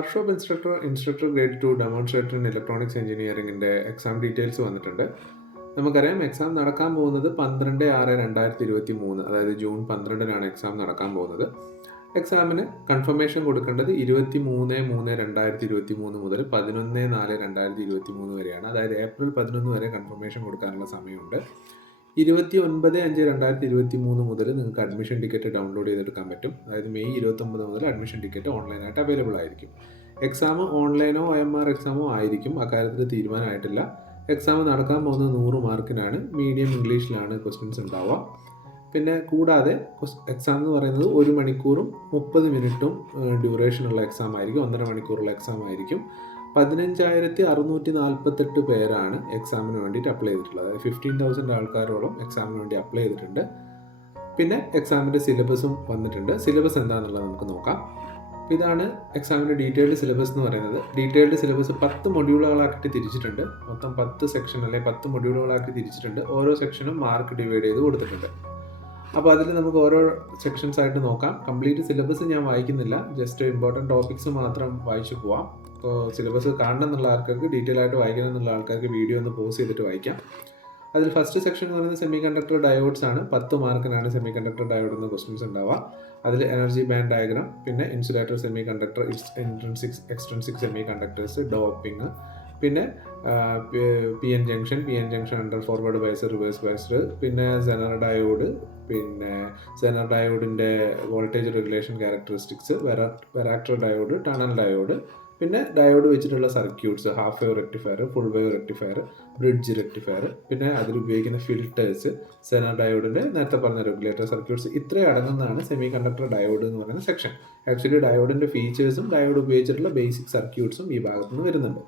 Workshop instructor grade 2 demonstrator in electronics എഞ്ചിനീയറിംഗിൻ്റെ exam details വന്നിട്ടുണ്ട്. നമുക്കറിയാം എക്സാം നടക്കാൻ പോകുന്നത് 12/6/2023, അതായത് ജൂൺ 12-നാണ് എക്സാം നടക്കാൻ പോകുന്നത്. എക്സാമിന് കൺഫർമേഷൻ കൊടുക്കേണ്ടത് 23/3/2023 മുതൽ 11/4/2023 വരെയാണ്. അതായത് ഏപ്രിൽ 11 വരെ കൺഫർമേഷൻ കൊടുക്കാനുള്ള സമയമുണ്ട്. 29/5/2023 മുതൽ നിങ്ങൾക്ക് അഡ്മിഷൻ ടിക്കറ്റ് ഡൗൺലോഡ് ചെയ്തെടുക്കാൻ പറ്റും. അതായത് മെയ് 29 മുതൽ അഡ്മിഷൻ ടിക്കറ്റ് ഓൺലൈനായിട്ട് അവൈലബിൾ ആയിരിക്കും. എക്സാം ഓൺലൈനോ OMR എക്സാമോ ആയിരിക്കും, അക്കാര്യത്തിൽ തീരുമാനമായിട്ടില്ല. എക്സാം നടക്കാൻ പോകുന്നത് 100 മാർക്കിനാണ്. മീഡിയം ഇംഗ്ലീഷിലാണ് ക്വസ്റ്റ്യൻസ് ഉണ്ടാവുക. പിന്നെ കൂടാതെ എക്സാം എന്ന് പറയുന്നത് 1 മണിക്കൂറും 30 മിനിറ്റും ഡ്യൂറേഷനുള്ള എക്സാം ആയിരിക്കും. 1.5 മണിക്കൂറുള്ള എക്സാം ആയിരിക്കും. 15,648 പേരാണ് എക്സാമിന് വേണ്ടിയിട്ട് അപ്ലൈ ചെയ്തിട്ടുള്ളത്. അതായത് 15,000 ആൾക്കാരോളം എക്സാമിന് വേണ്ടി അപ്ലൈ ചെയ്തിട്ടുണ്ട്. പിന്നെ എക്സാമിൻ്റെ സിലബസും വന്നിട്ടുണ്ട്. സിലബസ് എന്താണെന്നുള്ളത് നമുക്ക് നോക്കാം. ഇതാണ് എക്സാമിൻ്റെ ഡീറ്റെയിൽഡ് സിലബസ് എന്ന് പറയുന്നത്. ഡീറ്റെയിൽഡ് സിലബസ് 10 മൊഡ്യൂളുകളാക്കി തിരിച്ചിട്ടുണ്ട്. മൊത്തം 10 സെക്ഷൻ അല്ലെങ്കിൽ 10 മൊഡ്യൂളുകളാക്കി തിരിച്ചിട്ടുണ്ട്. ഓരോ സെക്ഷനും മാർക്ക് ഡിവൈഡ് ചെയ്ത് കൊടുത്തിട്ടുണ്ട്. അപ്പോൾ അതിൽ നമുക്ക് ഓരോ സെക്ഷൻസ് ആയിട്ട് നോക്കാം. കംപ്ലീറ്റ് സിലബസ് ഞാൻ വായിക്കുന്നില്ല, ജസ്റ്റ് ഇമ്പോർട്ടൻറ്റ് ടോപ്പിക്സ് മാത്രം വായിച്ചു പോവാം. അപ്പോൾ സിലബസ് കാണണം എന്നുള്ള ആൾക്കാർക്ക്, ഡീറ്റെയിൽ ആയിട്ട് വായിക്കണം എന്നുള്ള ആൾക്കാർക്ക് വീഡിയോ ഒന്ന് പോസ് ചെയ്തിട്ട് വായിക്കാം. അതിൽ ഫസ്റ്റ് സെക്ഷൻ എന്ന് പറയുന്നത് സെമി കണ്ടക്ടർ ഡയോഡ്സ് ആണ്. 10 മാർക്കിനാണ് സെമി കണ്ടക്ടർ ഡയോഡ് എന്ന ക്വസ്റ്റ്യൻസ് ഉണ്ടാവുക. അതിൽ എനർജി ബാൻഡ് ഡയഗ്രാം, പിന്നെ insulator semiconductor, extrinsic semiconductors, doping, പിന്നെ PN junction under forward bias, reverse biased, പിന്നെ സെനർ ഡയോഡ്, പിന്നെ സെനർ ഡയോഡിൻ്റെ voltage regulation characteristics, varactor diode, tunnel diode, പിന്നെ diode വെച്ചിട്ടുള്ള circuits, half wave rectifier, full wave rectifier, bridge rectifier, പിന്നെ അതിൽ ഉപയോഗിക്കുന്ന filters, Zener ഡയോഡിൻ്റെ നേരത്തെ പറഞ്ഞ റെഗുലേറ്റർ സർക്യൂട്ട്സ്, ഇത്രയും അടങ്ങുന്നതാണ് സെമി കണ്ടക്ടർ ഡയോഡ് എന്ന് പറയുന്ന സെക്ഷൻ. ആക്ച്വലി ഡയോഡിൻ്റെ ഫീച്ചേഴ്സും ഡയോഡ് ഉപയോഗിച്ചിട്ടുള്ള ബേസിക് സർക്യൂട്ട്സും ഈ ഭാഗത്തുനിന്ന് വരുന്നുണ്ട്.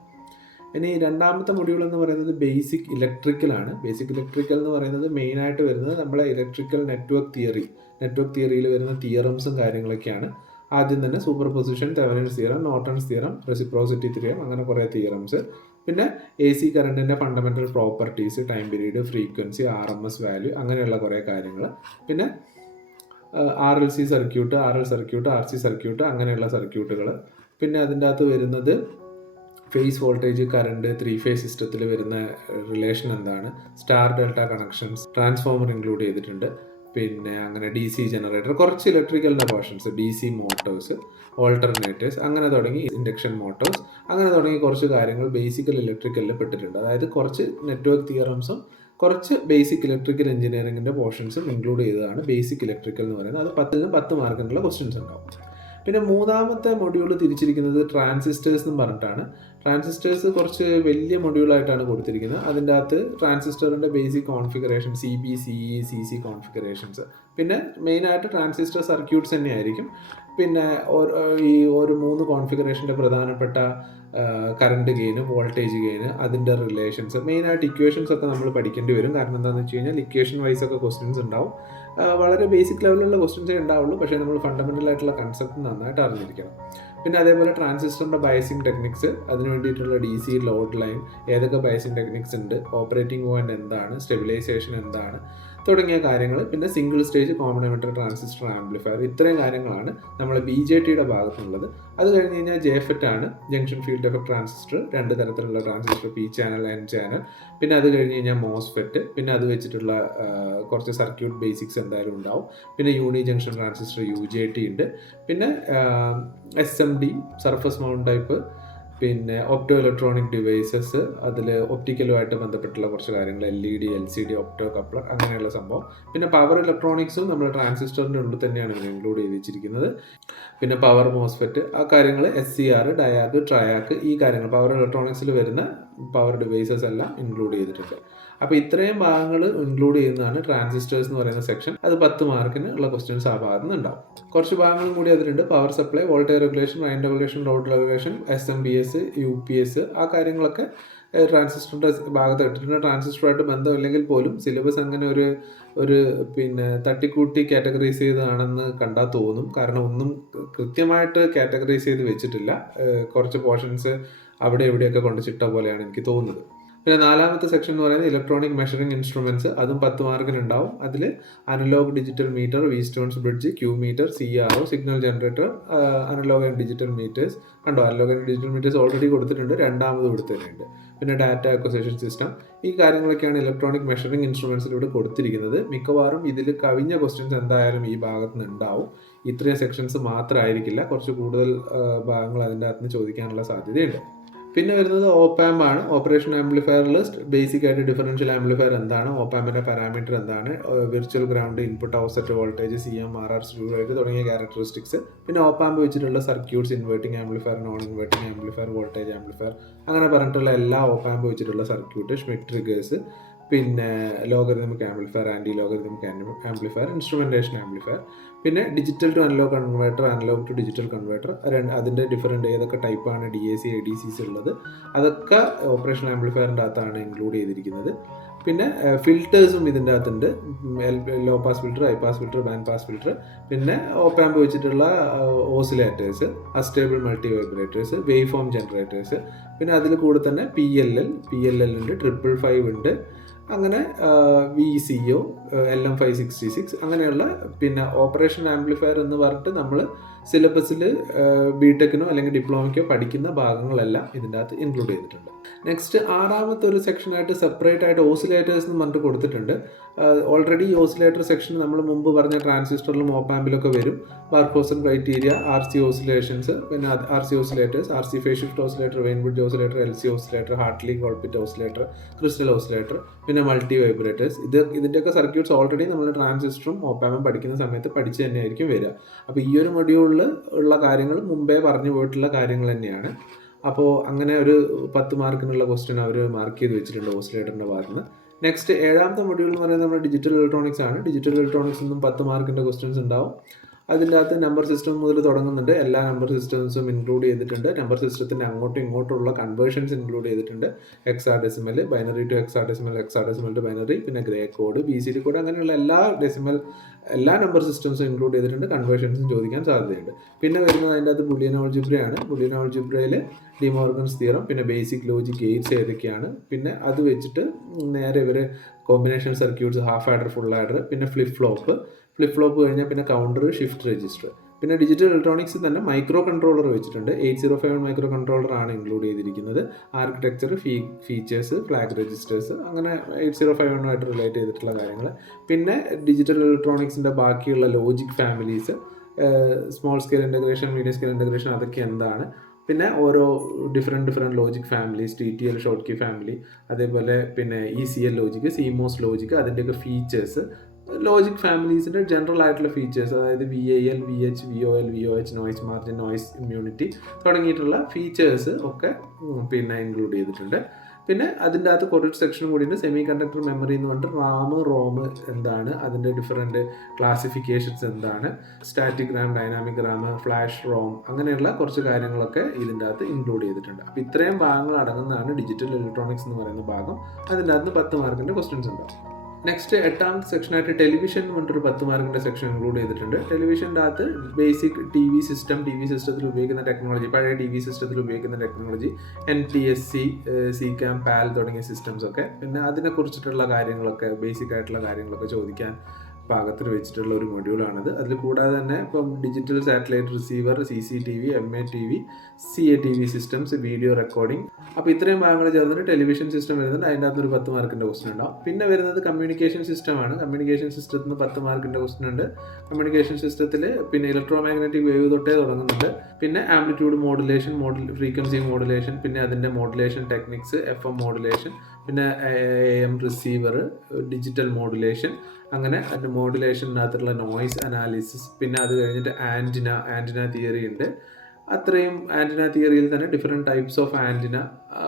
ഇനി രണ്ടാമത്തെ മൊഡ്യൂൾ എന്ന് പറയുന്നത് ബേസിക് ഇലക്ട്രിക്കലാണ്. ബേസിക് ഇലക്ട്രിക്കൽ എന്ന് പറയുന്നത് മെയിനായിട്ട് വരുന്നത് നമ്മളെ ഇലക്ട്രിക്കൽ നെറ്റ്വർക്ക് തിയറിയിൽ വരുന്ന തിയറംസും കാര്യങ്ങളൊക്കെയാണ്. ആദ്യം തന്നെ superposition, Thevenin's theorem, Norton's theorem, reciprocity theorem, അങ്ങനെ കുറേ തിയറംസ്. പിന്നെ AC കറണ്ടിൻ്റെ fundamental properties, time period, frequency, RMS value, അങ്ങനെയുള്ള കുറേ കാര്യങ്ങൾ. പിന്നെ RLC circuit, RL circuit, RC circuit, അങ്ങനെയുള്ള സർക്യൂട്ടുകൾ. പിന്നെ അതിൻ്റെ അകത്ത് വരുന്നത് ഫേസ് വോൾട്ടേജ്, കറണ്ട്, 3 ഫേസ് സിസ്റ്റത്തിൽ വരുന്ന റിലേഷൻ എന്താണ്, star delta connections, transformer include ചെയ്തിട്ടുണ്ട്. പിന്നെ അങ്ങനെ DC ജനറേറ്റർ, കുറച്ച് ഇലക്ട്രിക്കലിൻ്റെ പോർഷൻസ്, DC മോട്ടോഴ്സ്, ഓൾട്ടർനേറ്റേഴ്സ്, അങ്ങനെ തുടങ്ങി ഇൻഡക്ഷൻ മോട്ടോഴ്സ്, അങ്ങനെ തുടങ്ങി കുറച്ച് കാര്യങ്ങൾ ബേസിക്കൽ ഇലക്ട്രിക്കലിൽ പെട്ടിട്ടുണ്ട്. അതായത് കുറച്ച് നെറ്റ്വർക്ക് തിയറംസും കുറച്ച് ബേസിക് ഇലക്ട്രിക്കൽ എഞ്ചിനീയറിംഗിൻ്റെ പോർഷൻസും ഇൻക്ലൂഡ് ചെയ്തതാണ് ബേസിക് ഇലക്ട്രിക്കൽ എന്ന് പറയുന്നത്. അത് 10 മാർക്കിനുള്ള ക്വസ്റ്റ്യൻസ് ഉണ്ടാവും. പിന്നെ മൂന്നാമത്തെ മൊഡ്യൂൾ തിരിച്ചിരിക്കുന്നത് ട്രാൻസിസ്റ്റേഴ്സ് എന്ന് പറഞ്ഞിട്ടാണ്. ട്രാൻസിസ്റ്റേഴ്സ് കുറച്ച് വലിയ മൊഡ്യൂളായിട്ടാണ് കൊടുത്തിരിക്കുന്നത്. അതിൻ്റെ അകത്ത് ട്രാൻസിസ്റ്ററിൻ്റെ basic configuration, CB, CE, CC configurations, പിന്നെ മെയിനായിട്ട് ട്രാൻസിസ്റ്റർ സർക്യൂട്ട്സ് തന്നെയായിരിക്കും. പിന്നെ ഈ ഒരു 3 കോൺഫിഗറേഷൻ്റെ പ്രധാനപ്പെട്ട കറണ്ട് ഗെയിന്, വോൾട്ടേജ് ഗെയിന്, അതിൻ്റെ റിലേഷൻസ്, മെയിനായിട്ട് ഇക്വേഷൻസ് ഒക്കെ നമ്മൾ പഠിക്കേണ്ടി വരും. കാരണം എന്താണെന്ന് വെച്ച് കഴിഞ്ഞാൽ ഇക്വേഷൻ വൈസ് ഒക്കെ ക്വസ്റ്റ്യൻസ് ഉണ്ടാവും. വളരെ ബേസിക് ലെവലിലുള്ള ക്വസ്റ്റ്യൻസേ ഉണ്ടാവുള്ളൂ, പക്ഷേ നമ്മൾ ഫണ്ടമെൻ്റൽ ആയിട്ടുള്ള കൺസെപ്റ്റ് നന്നായിട്ട് അറിഞ്ഞിരിക്കണം. പിന്നെ അതേപോലെ ട്രാൻസിസ്റ്ററിൻ്റെ ബയസിങ് ടെക്നിക്സ്, അതിന് വേണ്ടിയിട്ടുള്ള DC ലോഡ് ലൈൻ, ഏതൊക്കെ ബയസിങ് ടെക്നിക്സ് ഉണ്ട്, ഓപ്പറേറ്റിംഗ് പോയിന്റ് എന്താണ്, സ്റ്റെബിലൈസേഷൻ എന്താണ്, തുടങ്ങിയ കാര്യങ്ങൾ. പിന്നെ single stage common emitter transistor amplifier, ഇത്രയും കാര്യങ്ങളാണ് നമ്മൾ BJTയുടെ ഭാഗത്തുള്ളത്. അത് കഴിഞ്ഞ് കഴിഞ്ഞാൽ JFET ആണ്, ജംഗ്ഷൻ ഫീൽഡ് എഫക്ട് ട്രാൻസിസ്റ്റർ, 2 തരത്തിലുള്ള transistor, P channel, N channel. പിന്നെ അത് കഴിഞ്ഞ് കഴിഞ്ഞാൽ MOSFET, പിന്നെ അത് വെച്ചിട്ടുള്ള കുറച്ച് സർക്യൂട്ട് ബേസിക്സ് എന്തായാലും ഉണ്ടാവും. പിന്നെ യൂണി ജംഗ്ഷൻ ട്രാൻസിസ്റ്റർ, UJT ഉണ്ട്. പിന്നെ SMD, സർഫസ് മൗണ്ട് ടൈപ്പ്, പിന്നെ ഒപ്റ്റോ ഇലക്ട്രോണിക് ഡിവൈസസ്, അതിൽ ഒപ്റ്റിക്കലുമായിട്ട് ബന്ധപ്പെട്ടുള്ള കുറച്ച് കാര്യങ്ങൾ, LED, LCD, ഒപ്റ്റോ കപ്ലർ, അങ്ങനെയുള്ള സംഭവം. പിന്നെ പവർ ഇലക്ട്രോണിക്സും നമ്മൾ ട്രാൻസിസ്റ്ററിൻ്റെ ഉള്ളിൽ തന്നെയാണ് ഇൻക്ലൂഡ് ചെയ്തിരിക്കുന്നത്. പിന്നെ പവർ MOSFET, ആ കാര്യങ്ങൾ, SCR, ഡയാക്ക്, ട്രയാക്ക്, ഈ കാര്യങ്ങൾ പവർ ഇലക്ട്രോണിക്സിൽ വരുന്ന പവർ ഡിവൈസസ് എല്ലാം ഇൻക്ലൂഡ് ചെയ്തിട്ടുണ്ട്. അപ്പോൾ ഇത്രയും ഭാഗങ്ങൾ ഇൻക്ലൂഡ് ചെയ്യുന്നതാണ് ട്രാൻസിസ്റ്റേഴ്സ് എന്ന് പറയുന്ന സെക്ഷൻ. അത് 10 മാർക്കിന് ഉള്ള ക്വസ്റ്റ്യൻസ് ആ ഭാഗത്ത് നിന്ന് ഉണ്ടാവും. കുറച്ച് ഭാഗങ്ങളും കൂടി അതിലുണ്ട്. Power supply, voltage regulation, line regulation, load regulation, SMPS, UPS, ആ കാര്യങ്ങളൊക്കെ ട്രാൻസിസ്റ്ററിൻ്റെ ഭാഗത്ത് ഇട്ടിട്ടുണ്ട്. ട്രാൻസിസ്റ്ററുമായിട്ട് ബന്ധമില്ലെങ്കിൽ പോലും സിലബസ് അങ്ങനെ ഒരു പിന്നെ തട്ടിക്കൂട്ടി കാറ്റഗറൈസ് ചെയ്തതാണെന്ന് കണ്ടാൽ തോന്നും. കാരണം ഒന്നും കൃത്യമായിട്ട് കാറ്റഗറൈസ് ചെയ്ത് വെച്ചിട്ടില്ല. കുറച്ച് പോർഷൻസ് അവിടെ എവിടെയൊക്കെ കൊണ്ട് ചിട്ട പോലെയാണ് എനിക്ക് തോന്നുന്നത്. പിന്നെ 4ാമത്തെ സെക്ഷൻ എന്ന് പറയുന്നത് ഇലക്ട്രോണിക് മെഷറിംഗ് ഇൻസ്ട്രുമെൻറ്റ്സ്, അതും 10 മാർക്കിനുണ്ടാവും. അതിൽ analogue digital meter, Wheatstone's bridge, Q meter, CRO, signal generator, analogue and digital meters. കണ്ടോ, analogue and digital meters already കൊടുത്തിട്ടുണ്ട്, രണ്ടാമത് കൊടുത്തിട്ടുണ്ട്. പിന്നെ ഡാറ്റ അക്വസിഷൻ സിസ്റ്റം, ഈ കാര്യങ്ങളൊക്കെയാണ് ഇലക്ട്രോണിക് മെഷറിംഗ് ഇൻസ്ട്രുമെൻറ്റ്സിലൂടെ കൊടുത്തിരിക്കുന്നത്. മിക്കവാറും ഇതിൽ കവിഞ്ഞ ക്വസ്റ്റ്യൻസ് എന്തായാലും ഈ ഭാഗത്ത് നിന്ന് ഉണ്ടാവും. ഇത്രയും സെക്ഷൻസ് മാത്രമായിരിക്കില്ല, കുറച്ച് കൂടുതൽ ഭാഗങ്ങൾ അതിൻ്റെ അകത്ത് നിന്ന് ചോദിക്കാനുള്ള സാധ്യതയുണ്ട്. പിന്നെ വരുന്നത് ഓപ്പാമ്പ് ആണ്. ഓപ്പറേഷൻ ആംപ്ലിഫയർ ലിസ്റ്റ്, ബേസിക് ആയിട്ട് ഡിഫറൻഷ്യൽ ആംപ്ലിഫയർ എന്താണ്, ഓപ്പാമ്പിൻ്റെ പാരാമീറ്റർ എന്താണ്, virtual ground, input offset voltage, CMRR, slew rate തുടങ്ങിയ ക്യാരക്ടറിസ്റ്റിക്സ്. പിന്നെ ഓപ്പാമ്പ് വെച്ചിട്ടുള്ള circuits, inverting amplifier, non inverting amplifier, voltage amplifier, അങ്ങനെ പറഞ്ഞിട്ടുള്ള എല്ലാ ഓപ്പാമ്പ് വെച്ചിട്ടുള്ള സർക്യൂട്ട്, ഷ്മിറ്റ് ട്രിഗേഴ്സ്, പിന്നെ logarithmic amplifier, anti logarithmic amplifier, instrumentation amplifier, പിന്നെ digital to analogue converter, analogue to digital converter, അതിൻ്റെ ഡിഫറൻറ്റ് ഏതൊക്കെ ടൈപ്പാണ് DAC ADCs ഉള്ളത്, അതൊക്കെ ഓപ്പറേഷൻ ആംപ്ലിഫയറിൻ്റെ അകത്താണ് ഇൻക്ലൂഡ് ചെയ്തിരിക്കുന്നത്. പിന്നെ ഫിൽറ്റേഴ്സും ഇതിൻ്റെ അകത്തുണ്ട്, low pass filter, high pass filter, band pass filter, പിന്നെ ഓപ്പാമ്പ് വെച്ചിട്ടുള്ള oscillators, astable multi vibrators, wave form generators, പിന്നെ അതിൽ കൂടെ തന്നെ PLL ഉണ്ട്, 555 ഉണ്ട്, അങ്ങനെ VCO, LM566, അങ്ങനെയുള്ള പിന്നെ ഓപ്പറേഷൻ ആംപ്ലിഫയർ എന്ന് പറഞ്ഞിട്ട് നമ്മൾ സിലബസിൽ BTechനോ അല്ലെങ്കിൽ ഡിപ്ലോമയ്ക്കോ പഠിക്കുന്ന ഭാഗങ്ങളെല്ലാം ഇതിൻ്റെ അകത്ത് ഇൻക്ലൂഡ് ചെയ്തിട്ടുണ്ട്. നെക്സ്റ്റ് 6ാമത്തെ ഒരു സെക്ഷനായിട്ട് സെപ്പറേറ്റ് ആയിട്ട് ഓസിലേറ്റേഴ്സ് എന്ന് പറഞ്ഞിട്ട് കൊടുത്തിട്ടുണ്ട്. ഓൾറെഡി ഈ ഓസിലേറ്റർ സെക്ഷൻ നമ്മൾ മുമ്പ് പറഞ്ഞ ട്രാൻസിസ്റ്ററിലും ഓപ്പാമ്പിലൊക്കെ വരും. ബാർക്കോസൺ ക്രൈറ്റീരിയ, RC ഓസിലേഷൻസ്, പിന്നെ RC oscillators, RC phase shift oscillator, vein bridge oscillator, LC oscillator, Hartley Colpitts oscillator, crystal oscillator, പിന്നെ മൾട്ടി വൈബ്രേറ്റേഴ്സ്. ഇതിൻ്റെയൊക്കെ സർക്യൂട്ട്സ് ഓൾറെഡി നമ്മൾ ട്രാൻസിസ്റ്ററും ഓപ്പാമ്പും പഠിക്കുന്ന സമയത്ത് പഠിച്ച് തന്നെയായിരിക്കും വരിക. അപ്പോൾ ഈ ഒരു മൊഡ്യൂളിൽ ഉള്ള കാര്യങ്ങൾ മുമ്പേ പറഞ്ഞു പോയിട്ടുള്ള കാര്യങ്ങൾ തന്നെയാണ്. അപ്പോൾ അങ്ങനെ ഒരു 10 മാർക്കിനുള്ള ക്വസ്റ്റ്യൻ അവർ മാർക്ക് ചെയ്ത് വെച്ചിട്ടുണ്ട് ഓസിലേറ്ററിൻ്റെ ഭാഗത്ത് നിന്ന്. നെക്സ്റ്റ് 7ാമത്തെ മൊഡ്യൂൾ എന്ന് പറയുന്നത് നമ്മുടെ ഡിജിറ്റൽ ഇലക്ട്രോണിക്സ് ആണ്. ഡിജിറ്റൽ ഇലക്ട്രോണിക്സിൽ നിന്നും 10 മാർക്കിൻ്റെ ക്വസ്റ്റ്യൻസ് ഉണ്ടാവും. അതിൻ്റെ അകത്ത് നമ്പർ സിസ്റ്റം മുതൽ തുടങ്ങുന്നുണ്ട്. എല്ലാ നമ്പർ സിസ്റ്റംസും ഇൻക്ലൂഡ് ചെയ്തിട്ടുണ്ട്. നമ്പർ സിസ്റ്റത്തിൻ്റെ അങ്ങോട്ടും ഇങ്ങോട്ടുള്ള കൺവേർഷൻസ് ഇൻക്ലൂഡ് ചെയ്തിട്ടുണ്ട്. Hexadecimal, binary to hexadecimal, hexadecimal to binary, പിന്നെ ഗ്രേ കോഡ്, BCD കോഡ്, അങ്ങനെയുള്ള എല്ലാ നമ്പർ സിസ്റ്റംസും ഇൻക്ലൂഡ് ചെയ്തിട്ടുണ്ട്. കൺവേർഷൻസും ചോദിക്കാൻ സാധ്യതയുണ്ട്. പിന്നെ വരുന്നത് അതിൻ്റെ അകത്ത് ബുളിയൻ ആൾജിബ്രയാണ്. ബുളിയൻ ആൾജിബ്രയിൽ ഡിമോർഗൻസ് തിയറം, പിന്നെ ബേസിക് ലോജിക് ഗേറ്റ്സ് ഏതൊക്കെയാണ്, പിന്നെ അത് വെച്ചിട്ട് നേരെ ഇവർ combination circuits, half adder, full adder, പിന്നെ ഫ്ലിപ്പ് ഫ്ലോപ്പ് കഴിഞ്ഞാൽ പിന്നെ കൗണ്ടർ, ഷിഫ്റ്റ് രജിസ്റ്റർ. പിന്നെ ഡിജിറ്റൽ ഇലക്ട്രോണിക്സ് തന്നെ മൈക്രോ കൺട്രോളർ വെച്ചിട്ടുണ്ട്. 805 മൈക്രോ കൺട്രോളർ ആണ് ഇൻക്ലൂഡ് ചെയ്തിരിക്കുന്നത്. ആർക്കിടെക്ചർ, ഫീച്ചേഴ്സ്, ഫ്ലാഗ് രജിസ്റ്റേഴ്സ്, അങ്ങനെ 8051ആയിട്ട് റിലേറ്റ് ചെയ്തിട്ടുള്ള കാര്യങ്ങൾ. പിന്നെ ഡിജിറ്റൽ ഇലക്ട്രോണിക്സിൻ്റെ ബാക്കിയുള്ള logic families, small scale integration, medium scale integration, അതൊക്കെ എന്താണ്, പിന്നെ ഓരോ different logic families, TTL Schottky family, അതേപോലെ പിന്നെ ECL ലോജിക്ക്, CMOS ലോജിക്ക്, അതിൻ്റെയൊക്കെ ഫീച്ചേഴ്സ്, ലോജിക് ഫാമിലീസിൻ്റെ ജനറൽ ആയിട്ടുള്ള ഫീച്ചേഴ്സ്, അതായത് VAL, VH, VOL, VOH, noise margin, noise immunity തുടങ്ങിയിട്ടുള്ള ഫീച്ചേഴ്സ് ഒക്കെ പിന്നെ ഇൻക്ലൂഡ് ചെയ്തിട്ടുണ്ട്. പിന്നെ അതിൻ്റെ അകത്ത് കുറച്ച് സെക്ഷൻ കൂടിയുണ്ട്. സെമി കണ്ടക്ടർ മെമ്മറി എന്ന് പറഞ്ഞിട്ട് ROM എന്താണ്, അതിൻ്റെ ഡിഫറെൻറ്റ് ക്ലാസിഫിക്കേഷൻസ് എന്താണ്, static Ram, dynamic Ram, flash ROM, അങ്ങനെയുള്ള കുറച്ച് കാര്യങ്ങളൊക്കെ ഇതിൻ്റെ അകത്ത് ഇൻക്ലൂഡ് ചെയ്തിട്ടുണ്ട്. അപ്പോൾ ഇത്രയും ഭാഗങ്ങൾ അടങ്ങുന്നതാണ് ഡിജിറ്റൽ ഇലക്ട്രോണിക്സ് എന്ന് പറയുന്ന ഭാഗം. അതിൻ്റെ അകത്ത് 10 മാർക്കിൻ്റെ ക്വസ്റ്റ്യൻസ് ഉണ്ടാവും. നെക്സ്റ്റ് 8ാമത്തെ സെക്ഷനായിട്ട് ടെലിവിഷൻ എന്ന് പറഞ്ഞിട്ടൊരു 10 മാർക്കിൻ്റെ സെക്ഷൻ ഇൻക്ലൂഡ് ചെയ്തിട്ടുണ്ട്. ടെലിവിഷൻ്റെ അകത്ത് ബേസിക് TV സിസ്റ്റത്തിൽ ഉപയോഗിക്കുന്ന ടെക്നോളജി, പഴയ TV സിസ്റ്റത്തിൽ ഉപയോഗിക്കുന്ന ടെക്നോളജി, NTSC, CCAM, PAL തുടങ്ങിയ സിസ്റ്റംസ് ഒക്കെ, പിന്നെ അതിനെക്കുറിച്ചിട്ടുള്ള കാര്യങ്ങളൊക്കെ, ബേസിക് ആയിട്ടുള്ള കാര്യങ്ങളൊക്കെ ചോദിക്കാൻ പാകത്തിൽ വെച്ചിട്ടുള്ള ഒരു മൊഡ്യൂളാണിത്. അതിൽ കൂടാതെ തന്നെ ഇപ്പം digital satellite receiver, CCTV, MATV, CATV systems, video recording. അപ്പോൾ ഇത്രയും ഭാഗങ്ങൾ ചേർന്നിട്ട് ടെലിവിഷൻ സിസ്റ്റം വരുന്നുണ്ട്. അതിൻ്റെ അകത്തൊരു 10 മാർക്കിൻ്റെ ക്വസ്റ്റൻ ഉണ്ടാവും. പിന്നെ വരുന്നത് കമ്മ്യൂണിക്കേഷൻ സിസ്റ്റമാണ്. കമ്മ്യൂണിക്കേഷൻ സിസ്റ്റത്തിൽ നിന്ന് 10 മാർക്കിൻ്റെ ക്വസ്റ്റൻ ഉണ്ട്. കമ്മ്യൂണിക്കേഷൻ സിസ്റ്റത്തിൽ പിന്നെ ഇലക്ട്രോ മാഗ്നറ്റിക് വേവ് തൊട്ടേ തുടങ്ങുന്നുണ്ട്. പിന്നെ ആംപ്ലിറ്റ്യൂഡ് മോഡുലേഷൻ, ഫ്രീക്വൻസി മോഡുലേഷൻ, പിന്നെ അതിൻ്റെ മോഡുലേഷൻ ടെക്നിക്സ്, FM മോഡുലേഷൻ, പിന്നെ AM റിസീവർ, ഡിജിറ്റൽ മോഡുലേഷൻ, അങ്ങനെ അതിൻ്റെ മോഡുലേഷനകത്തുള്ള നോയ്സ് അനാലിസിസ്, പിന്നെ അത് കഴിഞ്ഞിട്ട് ആൻറ്റിന തിയറി ഉണ്ട്. അത്രയും ആൻറ്റിന തിയറിയിൽ തന്നെ ഡിഫറെൻറ്റ് ടൈപ്സ് ഓഫ് ആൻറ്റിന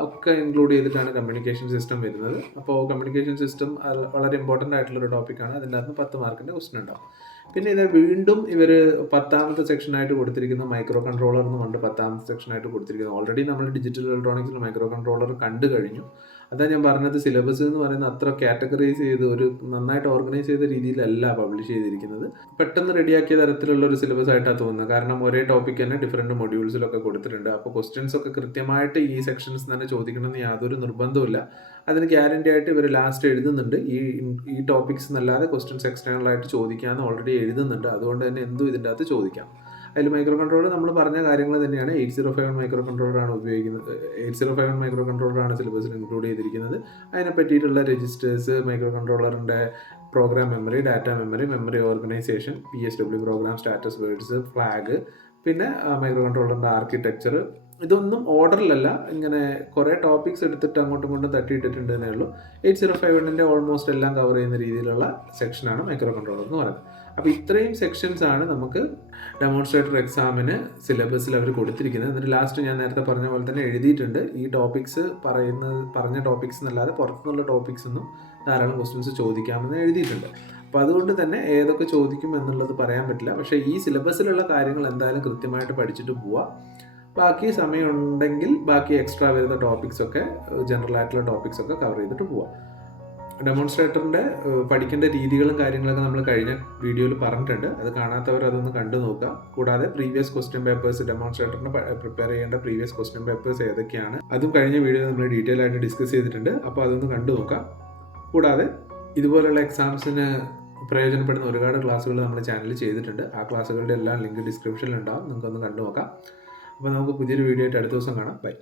ഒക്കെ ഇൻക്ലൂഡ് ചെയ്തിട്ടാണ് കമ്മ്യൂണിക്കേഷൻ സിസ്റ്റം വരുന്നത്. അപ്പോൾ കമ്മ്യൂണിക്കേഷൻ സിസ്റ്റം വളരെ ഇമ്പോർട്ടൻ്റ് ആയിട്ടുള്ളൊരു ടോപ്പിക്കാണ്. അതിൻ്റെ അകത്ത് 10 മാർക്കിൻ്റെ ക്വസ്റ്റൻ ഉണ്ടാവും. പിന്നെ ഇത് വീണ്ടും ഇവർ 10ാമത്തെ സെക്ഷനായിട്ട് കൊടുത്തിരിക്കുന്ന മൈക്രോ കൺട്രോളർ എന്ന് പറഞ്ഞിട്ട് 10ാമത്തെ സെക്ഷനായിട്ട് കൊടുത്തിരിക്കുന്നത്. ഓൾറെഡി നമ്മൾ ഡിജിറ്റൽ ഇലക്ട്രോണിക്സിൽ മൈക്രോ കൺട്രോളർ കണ്ടു കഴിഞ്ഞു. അതാണ് ഞാൻ പറഞ്ഞത്, സിലബസ് എന്ന് പറയുന്നത് അത്ര കാറ്റഗറൈസ് ചെയ്ത് ഒരു നന്നായിട്ട് ഓർഗനൈസ് ചെയ്ത രീതിയിലല്ല പബ്ലിഷ് ചെയ്തിരിക്കുന്നത്. പെട്ടെന്ന് റെഡിയാക്കിയ തരത്തിലുള്ള ഒരു സിലബസ് ആയിട്ടാണ് തോന്നുന്നത്. കാരണം ഒരേ ടോപ്പിക് തന്നെ ഡിഫറെൻറ്റ് മൊഡ്യൂൾസിലൊക്കെ കൊടുത്തിട്ടുണ്ട്. അപ്പോൾ ക്വസ്റ്റ്യൻസ് ഒക്കെ കൃത്യമായിട്ട് ഈ സെക്ഷൻസ് തന്നെ ചോദിക്കണമെന്ന് യാതൊരു നിർബന്ധമില്ല. അതിന് ഗ്യാരണ്ടി ആയിട്ട് ഇവർ ലാസ്റ്റ് എഴുതുന്നുണ്ട്, ഈ ടോപ്പിക്സ് എന്നല്ലാതെ ക്വസ്റ്റ്യൻസ് എക്സ്റ്റേണൽ ആയിട്ട് ചോദിക്കാമെന്ന് ഓൾറെഡി എഴുതുന്നുണ്ട്. അതുകൊണ്ട് തന്നെ എന്തും ഇതിൻ്റെ അകത്ത് ചോദിക്കാം. അതിൽ മൈക്രോ കൺട്രോളർ നമ്മൾ പറഞ്ഞ കാര്യങ്ങൾ തന്നെയാണ്. 805 മൈക്രോ കൺട്രോളറാണ് ഉപയോഗിക്കുന്നത്. 805 മൈക്രോ കൺട്രോളറാണ് സിലബസിൽ ഇൻക്ലൂഡ് ചെയ്തിരിക്കുന്നത്. അതിനെ പറ്റിയിട്ടുള്ള രജിസ്റ്റേഴ്സ്, മൈക്രോ കൺട്രോളറിൻ്റെ program memory, data memory, memory organisation, PSW program status words, flag, പിന്നെ മൈക്രോ കൺട്രോളറിൻ്റെ ആർക്കിടെക്ചർ, ഇതൊന്നും ഓർഡറിലല്ല, ഇങ്ങനെ കുറേ ടോപ്പിക്സ് എടുത്തിട്ട് അങ്ങോട്ടും ഇങ്ങോട്ടും തട്ടിയിട്ടിട്ടുണ്ട് എന്നേ ഉള്ളൂ. 805ൻ്റെ ഓൾമോസ്റ്റ് എല്ലാം കവർ ചെയ്യുന്ന രീതിയിലുള്ള സെക്ഷനാണ് മൈക്രോ കൺട്രോളർ എന്ന് പറയുന്നത്. അപ്പോൾ ഇത്രയും സെക്ഷൻസ് ആണ് നമുക്ക് ഡെമോൺസ്ട്രേറ്റർ എക്സാമിന് സിലബസിൽ അവർ കൊടുത്തിരിക്കുന്നത്. എന്നിട്ട് ലാസ്റ്റ് ഞാൻ നേരത്തെ പറഞ്ഞ പോലെ തന്നെ എഴുതിയിട്ടുണ്ട്, ഈ ടോപ്പിക്സ് പറഞ്ഞ ടോപ്പിക്സ് എന്നല്ലാതെ പുറത്തുനിന്നുള്ള ടോപ്പിക്സ് ഒന്നും ധാരാളം ക്വസ്റ്റ്യൻസ് ചോദിക്കാമെന്ന് എഴുതിയിട്ടുണ്ട്. അപ്പോൾ അതുകൊണ്ട് തന്നെ ഏതൊക്കെ ചോദിക്കും എന്നുള്ളത് പറയാൻ പറ്റില്ല. പക്ഷേ ഈ സിലബസിലുള്ള കാര്യങ്ങൾ എന്തായാലും കൃത്യമായിട്ട് പഠിച്ചിട്ട് പോവാം. ബാക്കി സമയമുണ്ടെങ്കിൽ ബാക്കി എക്സ്ട്രാ വരുന്ന ടോപ്പിക്സൊക്കെ, ജനറൽ ആയിട്ടുള്ള ടോപ്പിക്സൊക്കെ കവർ ചെയ്തിട്ട് പോവാം. ഡെമോൺസ്ട്രേറ്ററിൻ്റെ പഠിക്കേണ്ട രീതികളും കാര്യങ്ങളൊക്കെ നമ്മൾ കഴിഞ്ഞ വീഡിയോയിൽ പറഞ്ഞിട്ടുണ്ട്. അത് കാണാത്തവർ അതൊന്ന് കണ്ടു നോക്കുക. കൂടാതെ പ്രീവിയസ് ക്വസ്റ്റ്യൻ പേപ്പേഴ്സ്, ഡെമോൺസ്ട്രേറ്ററിന് പ്രിപ്പയർ ചെയ്യേണ്ട പ്രീവിയസ് ക്വസ്റ്റ്യൻ പേപ്പേഴ്സ് ഏതൊക്കെയാണ്, അതും കഴിഞ്ഞ വീഡിയോയിൽ നമ്മൾ ഡീറ്റെയിൽ ആയിട്ട് ഡിസ്കസ് ചെയ്തിട്ടുണ്ട്. അപ്പോൾ അതൊന്ന് കണ്ടു നോക്കാം. കൂടാതെ ഇതുപോലുള്ള എക്സാംസിന് പ്രയോജനപ്പെടുന്ന ഒരുപാട് ക്ലാസ്സുകൾ നമ്മൾ ചാനലിൽ ചെയ്തിട്ടുണ്ട്. ആ ക്ലാസ്സുകളുടെ എല്ലാം ലിങ്ക് ഡിസ്ക്രിപ്ഷനിൽ ഉണ്ടാവും, നിങ്ങൾക്കൊന്ന് കണ്ടു നോക്കാം. അപ്പോൾ നമുക്ക് പുതിയൊരു വീഡിയോ ആയിട്ട് അടുത്ത ദിവസം കാണാം. ബൈ.